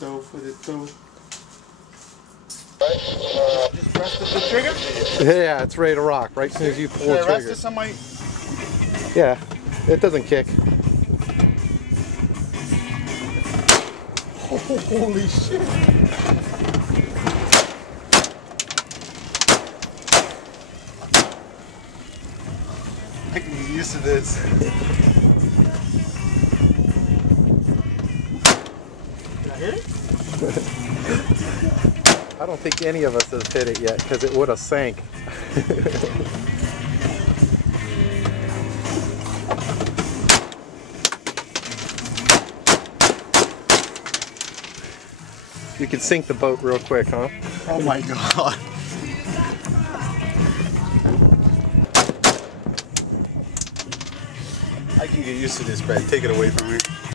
though, put it though. Just rest the trigger? Yeah, it's ready to rock right as soon as you pull the trigger. Rest this on my... Yeah, it doesn't kick. Holy shit. I can get used to this. Did I hit it? I don't think any of us has hit it yet because it would have sank. You can sink the boat real quick, huh? Oh my god. I can get used to this, Brad. Take it away from me.